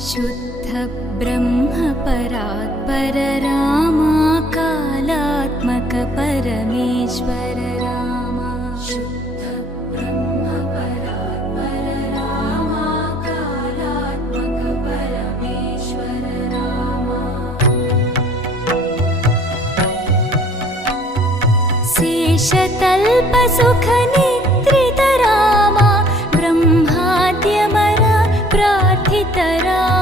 शुद्ध ब्रह्म परात्पर रामा कालात्मक परमेश्वर रामा शुद्ध ब्रह्म परात्पर रामा कालात्मक परमेश्वर रामा शेषतल्प सुख निद्रित रामा ब्रह्माद्यमर प्रार्थित रामा